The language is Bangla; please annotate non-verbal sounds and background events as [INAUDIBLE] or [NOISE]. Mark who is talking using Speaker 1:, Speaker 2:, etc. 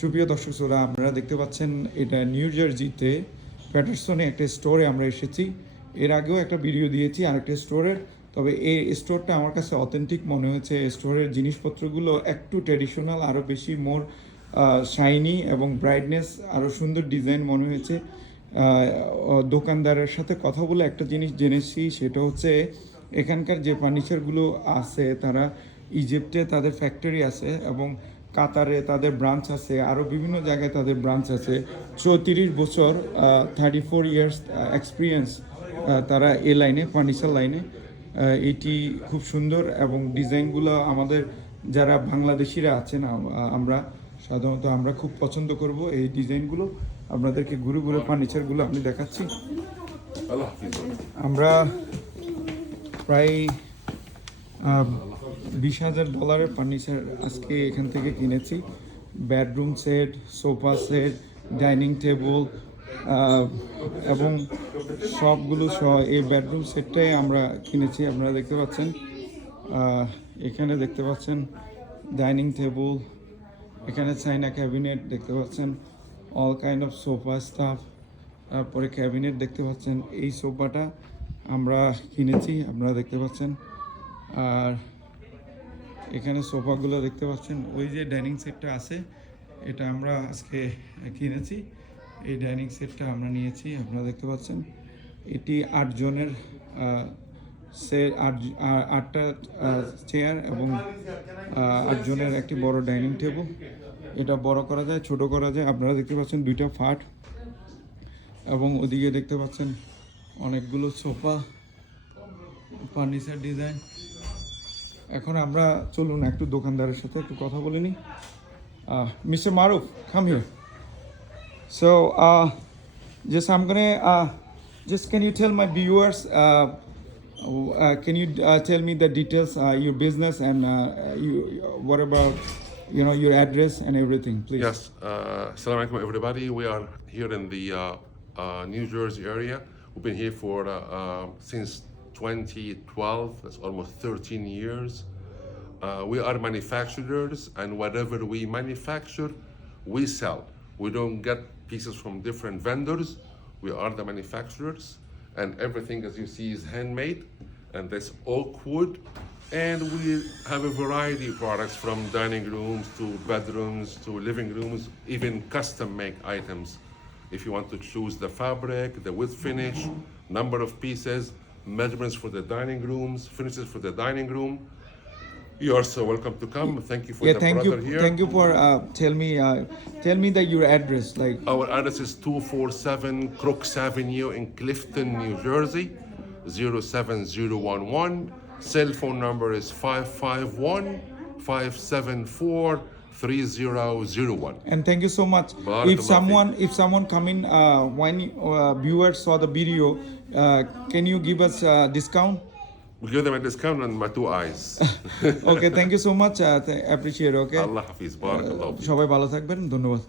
Speaker 1: সুপ্রিয় দর্শক শ্রোতা, আপনারা দেখতে পাচ্ছেন এটা নিউ জার্জিতে প্যাটারসনে একটা স্টোরে আমরা এসেছি। এর আগেও একটা ভিডিও দিয়েছি আরেকটা স্টোরের। তবে এই স্টোরটা আমার কাছে অথেন্টিক মনে হয়েছে। স্টোরের জিনিসপত্রগুলো একটু ট্র্যাডিশনাল, আরও বেশি মোর শাইনি এবং ব্রাইটনেস, আরও সুন্দর ডিজাইন মনে হয়েছে। দোকানদারের সাথে কথা বলে একটা জিনিস জেনেছি, সেটা হচ্ছে এখানকার যে ফার্নিচারগুলো আছে, তারা ইজিপ্টে তাদের ফ্যাক্টরি আছে এবং কাতারে তাদের ব্রাঞ্চ আছে আরও বিভিন্ন জায়গায় তাদের ব্রাঞ্চ আছে। চৌত্রিশ বছর থার্টি ফোর ইয়ার্স এক্সপিরিয়েন্স তারা এ লাইনে ফার্নিচার লাইনে। এটি খুব সুন্দর এবং ডিজাইনগুলো আমাদের যারা বাংলাদেশিরা আছেন আমরা সাধারণত আমরা খুব পছন্দ করব এই ডিজাইনগুলো। আপনাদেরকে ঘুরে ঘুরে ফার্নিচারগুলো আমি দেখাচ্ছি। আমরা প্রায় বিশ হাজার ডলারের ফার্নিচার আজকে এখান থেকে কিনেছি। Bedroom set, sofa set, dining table এবং সবগুলো সহ এই বেডরুম সেটটাই আমরা কিনেছি, আপনারা দেখতে পাচ্ছেন। এখানে দেখতে পাচ্ছেন ডাইনিং টেবল, এখানে চাইনা ক্যাবিনেট দেখতে পাচ্ছেন, all kind of sofa stuff, তারপরে ক্যাবিনেট দেখতে পাচ্ছেন। এই সোফাটা আমরা কিনেছি, আপনারা দেখতে পাচ্ছেন। আর এখানে সোফাগুলো দেখতে পাচ্ছেন, ওই যে ডাইনিং সেটটা আছে, এটা আমরা আজকে কিনেছি। এই ডাইনিং সেটটা আমরা নিয়েছি, আপনারা দেখতে পাচ্ছেন। এটি আটজনের সে আট আটটা চেয়ার এবং আটজনের একটি বড় ডাইনিং টেবিল। এটা বড় করা যায়, ছোট করা যায়, আপনারা দেখতে পাচ্ছেন দুইটা ফাট। এবং ওদিকে দেখতে পাচ্ছেন অনেকগুলো সোফা, ফার্নিচার ডিজাইন। এখন আমরা চলুন একটু দোকানদারের সাথে একটু কথা বলে নিই mister Maruf here so uh, uh, uh, can you uh, tell me the details uh, your business and uh, you what about you know your address and everything please
Speaker 2: Yes, uh, Assalamu alaikum everybody. We are here in the uh, uh, New Jersey area. We've been here for uh, uh, since 2012. That's almost 13 years. Uh, we are manufacturers, and whatever we manufacture, we sell. We don't get pieces from different vendors. We are the manufacturers, and everything, as you see, is handmade, and this oak wood. And we have a variety of products from dining rooms to bedrooms to living rooms, even custom make items. If you want to choose the fabric, the wood finish, number of pieces, measurements for the dining rooms, finishes for the dining room, you are so welcome to come. Thank you for
Speaker 1: yeah
Speaker 2: the
Speaker 1: thank you
Speaker 2: brother here.
Speaker 1: thank you for uh, tell me uh, tell me that your address like
Speaker 2: Our address is 247 Crooks Avenue in Clifton, New Jersey, 07011. Cell phone number is 551 574 3001.
Speaker 1: and thank you so much
Speaker 2: Barakallah
Speaker 1: if someone if someone come in uh, when uh, viewers saw the video uh, can you give us a discount
Speaker 2: We'll give them a discount on my two eyes. [LAUGHS]
Speaker 1: okay thank you so much uh, th- appreciate okay
Speaker 2: Allah Hafiz. Barakallah.
Speaker 1: সবাই ভালো থাকবেন ধন্যবাদ